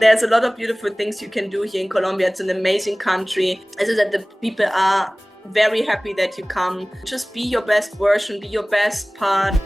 There's a lot of beautiful things you can do here in Colombia. It's an amazing country. As I said, the people are very happy that you come. Just be your best version, be your best part.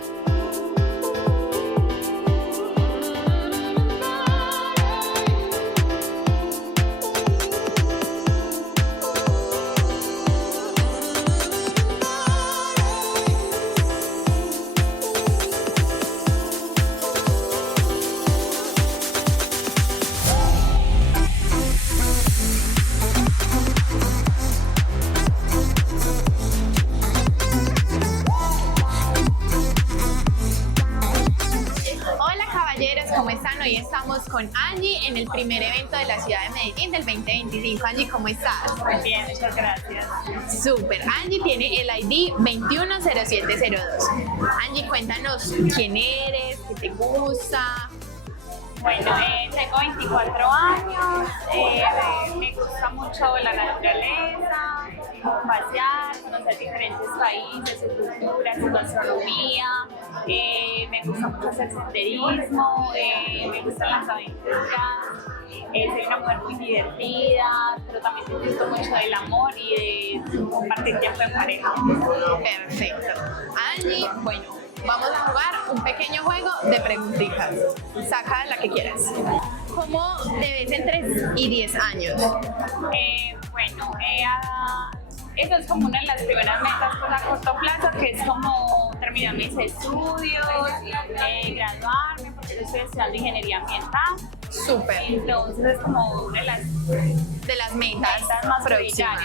¿Cómo están? Hoy estamos con Angie en el primer evento de la ciudad de Medellín del 2025. Angie, ¿cómo estás? Muy bien, muchas gracias. Súper. Angie tiene el ID 210702. Angie, cuéntanos quién eres, qué te gusta. Bueno, tengo 24 años, me gusta mucho la naturaleza, pasear, conocer diferentes países, su cultura, su gastronomía, me gusta mucho hacer senderismo, me gustan las aventuras, soy una mujer muy divertida, pero también disfruto mucho del amor y de compartir tiempo en pareja. Perfecto. Angie, bueno, vamos a jugar un pequeño juego de preguntitas. Saca la que quieras. ¿Cómo te ves en 3 y 10 años? Eso es como una de las primeras metas pues, a corto plazo, que es como terminar mis estudios, graduarme, porque yo estoy estudiando ingeniería ambiental. Súper. Entonces es como una de las metas más próximas.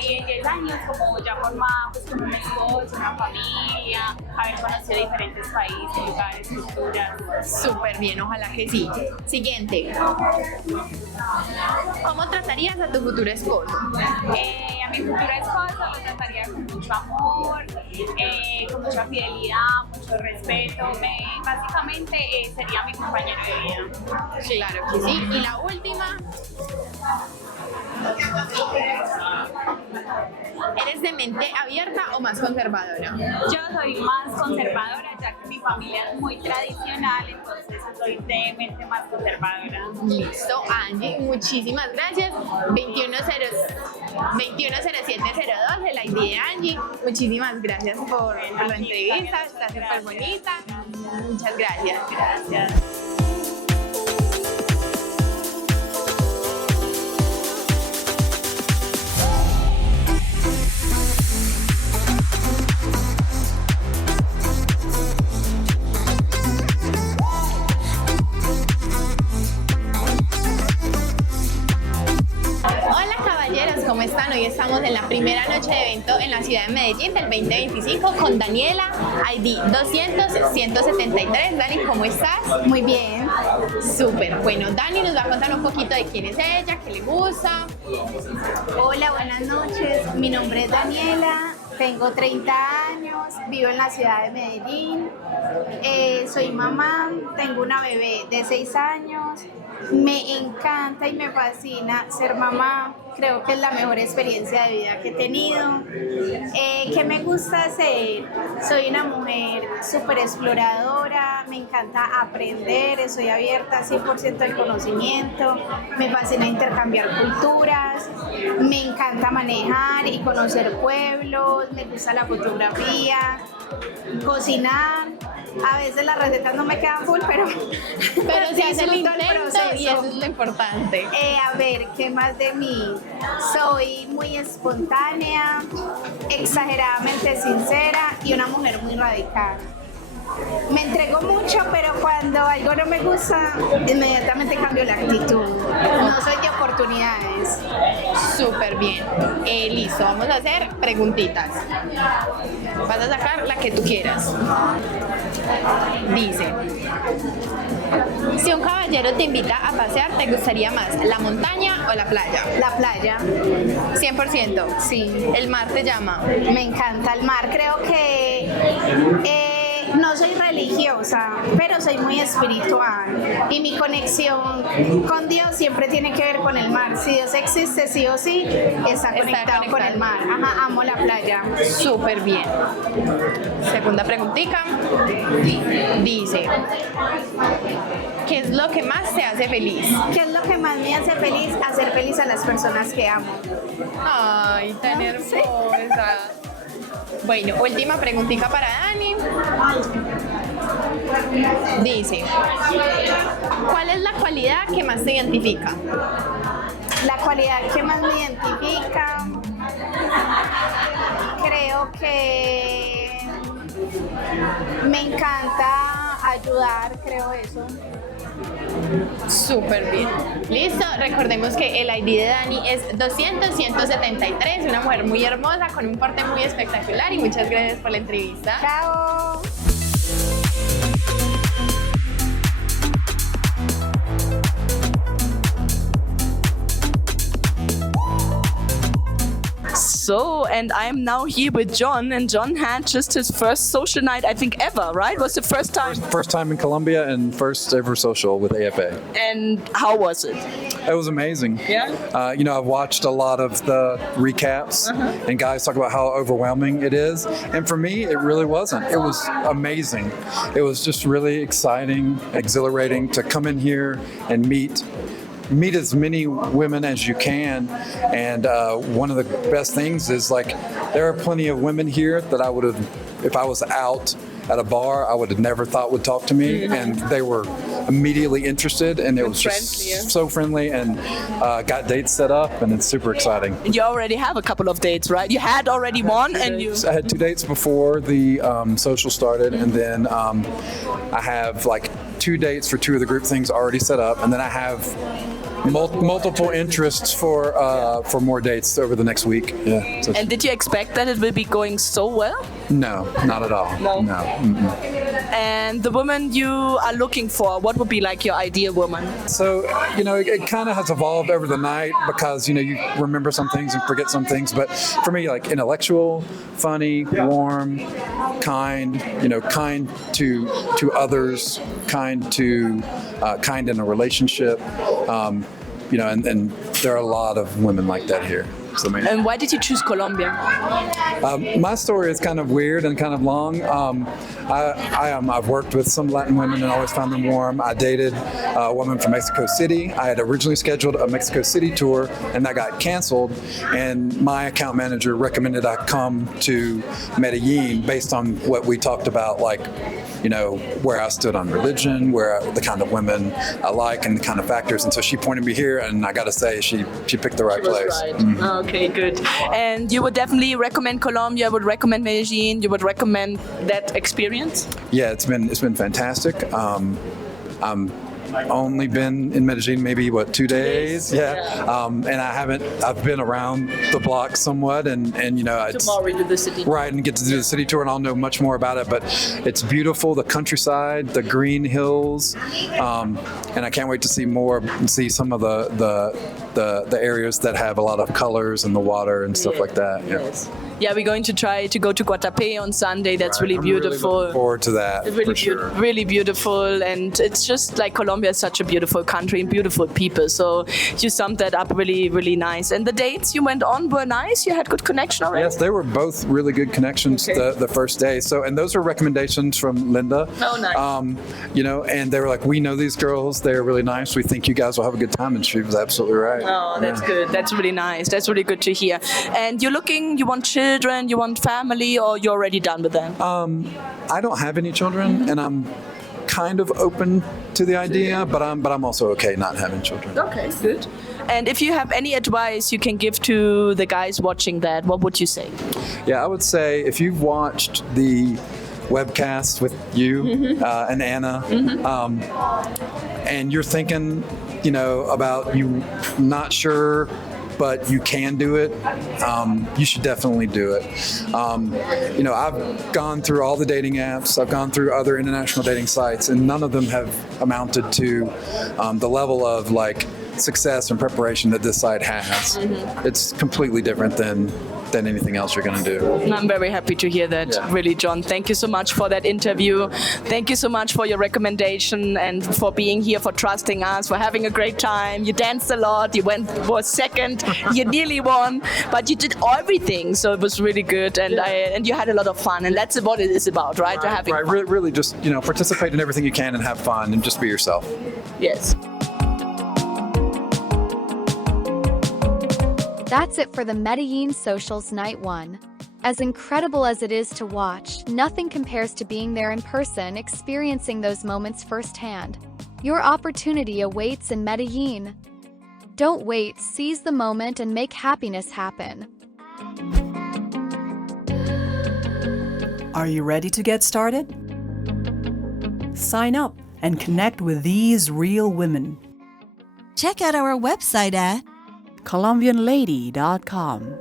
Y en 10 años como ya formada pues, con un esposo, una familia, haber conocido diferentes países, lugares, culturas. Súper bien, ojalá que sí. Siguiente. ¿Cómo tratarías a tu futuro esposo? A mi futuro esposo lo trataría con mucho amor, con mucha fidelidad, mucho respeto. Básicamente sería mi compañero de vida. Claro que sí. Y la última. ¿Eres de mente abierta o más conservadora? Yo soy más conservadora, ya que mi familia es muy tradicional, entonces soy de mente más conservadora. Listo, Angie, muchísimas gracias. 210702, el ID de Angie. Muchísimas gracias por la entrevista, está súper bonita. Muchas gracias. Gracias. ¿Cómo están? Hoy estamos en la primera noche de evento en la ciudad de Medellín del 2025 con Daniela, ID 200-173. Dani, ¿cómo estás? Muy bien. Súper. Bueno, Dani nos va a contar un poquito de quién es ella, qué le gusta. Hola, buenas noches. Mi nombre es Daniela, tengo 30 años, vivo en la ciudad de Medellín. Soy mamá, tengo una bebé de 6 años. Me encanta y me fascina ser mamá. Creo que es la mejor experiencia de vida que he tenido. ¿Qué me gusta hacer? Soy una mujer súper exploradora, me encanta aprender, soy abierta 100% al conocimiento, me fascina intercambiar culturas, me encanta manejar y conocer pueblos, me gusta la fotografía, cocinar. A veces las recetas no me quedan full, pero sí hace el intento y eso es lo importante. A ver, ¿qué más de mí? Soy muy espontánea, exageradamente sincera y una mujer muy radical. Me entrego mucho, pero cuando algo no me gusta, inmediatamente cambio la actitud. No soy de oportunidades. Súper bien. Listo, vamos a hacer preguntitas. Vas a sacar la que tú quieras. Dice: si un caballero te invita a pasear, ¿te gustaría más la montaña o la playa? La playa. 100%. Sí. El mar te llama. Me encanta el mar. Creo que no soy religiosa, pero soy muy espiritual y mi conexión con Dios siempre tiene que ver con el mar. Si Dios existe, sí o sí, está conectado con el mar. Ajá, amo la playa. Súper bien. Segunda preguntita. Dice, ¿qué es lo que más te hace feliz? ¿Qué es lo que más me hace feliz? Hacer feliz a las personas que amo. Ay, tan hermosa. Bueno, última preguntita para Dani. Dice, ¿cuál es la cualidad que más te identifica? La cualidad que más me identifica, creo que me encanta ayudar, creo eso. Súper bien. Listo, recordemos que el ID de Dani es 200-173, una mujer muy hermosa con un porte muy espectacular y muchas gracias por la entrevista. Chao. So, and I'm now here with John, and John had just his first social night, I think, ever, right? Was the first time? First time in Colombia and first ever social with AFA. And how was it? It was amazing. Yeah? I've watched a lot of the recaps and guys talk about how overwhelming it is. And for me, it really wasn't. It was amazing. It was just really exciting, exhilarating to come in here and meet as many women as you can. And one of the best things is there are plenty of women here that I would have, if I was out at a bar, I would have never thought would talk to me, and they were immediately interested, and it was just so friendly, and got dates set up, and it's super exciting. You already have a couple of dates, right? You had already one, and you... I had 2 dates before the social started, and then I have 2 dates for 2 of the group things already set up, and then I have multiple interests for more dates over the next week. Yeah. So, and did you expect that it will be going so well? No, not at all. No. Mm-mm. And the woman you are looking for, what would be your ideal woman? So, it kind of has evolved over the night because, you remember some things and forget some things. But for me, intellectual, funny, warm, kind, kind to others, kind in a relationship. And there are a lot of women like that here. And why did you choose Colombia? My story is kind of weird and kind of long. I've worked with some Latin women and always found them warm. I dated a woman from Mexico City. I had originally scheduled a Mexico City tour, and that got canceled. And my account manager recommended I come to Medellin based on what we talked about, where I stood on religion, the kind of women I like, and the kind of factors. And so she pointed me here, and I got to say, she picked the right place. Right. Mm-hmm. Okay, good. And you would definitely recommend Colombia, would recommend Medellin, you would recommend that experience? Yeah, it's been fantastic. I'm only been in Medellin maybe 2 days. Yeah. And I've been around the block somewhat, and tomorrow we do the city. Right, and get to do the city tour, and I'll know much more about it. But it's beautiful, the countryside, the green hills, and I can't wait to see more and see some of the areas that have a lot of colors and the water and stuff like that. Yeah. Yes. Yeah, we're going to try to go to Guatapé on Sunday. That's really beautiful. Really looking forward to that. Really beautiful, and it's just Colombia is such a beautiful country and beautiful people. So you summed that up really, really nice. And the dates you went on were nice. You had good connection already. Yes, they were both really good connections the first day. So, and those were recommendations from Linda. Oh, nice. And they were like, we know these girls. They're really nice. We think you guys will have a good time. And she was absolutely right. Oh, that's good. That's really nice. That's really good to hear. And you want children, you want family, or you're already done with them? I don't have any children, and I'm kind of open to the idea, but I'm also okay not having children. Okay, good. And if you have any advice you can give to the guys watching that, what would you say? Yeah, I would say if you've watched the webcast with you and Anna, and you're thinking, about you not sure, but you can do it, you should definitely do it. I've gone through all the dating apps, I've gone through other international dating sites, and none of them have amounted to the level of success and preparation that this site has. It's completely different than than anything else you're going to do. And I'm very happy to hear that, Yeah. really, John. Thank you so much for that interview. Thank you so much for your recommendation and for being here, for trusting us, for having a great time. You danced a lot, you was second, you nearly won, but you did everything, so it was really good, and you had a lot of fun, and that's what it is about, right? Having Right, fun. really just, participate in everything you can and have fun and just be yourself. Yes. That's it for the Medellin Socials Night 1. As incredible as it is to watch, nothing compares to being there in person, experiencing those moments firsthand. Your opportunity awaits in Medellin. Don't wait, seize the moment and make happiness happen. Are you ready to get started? Sign up and connect with these real women. Check out our website at ColombianLady.com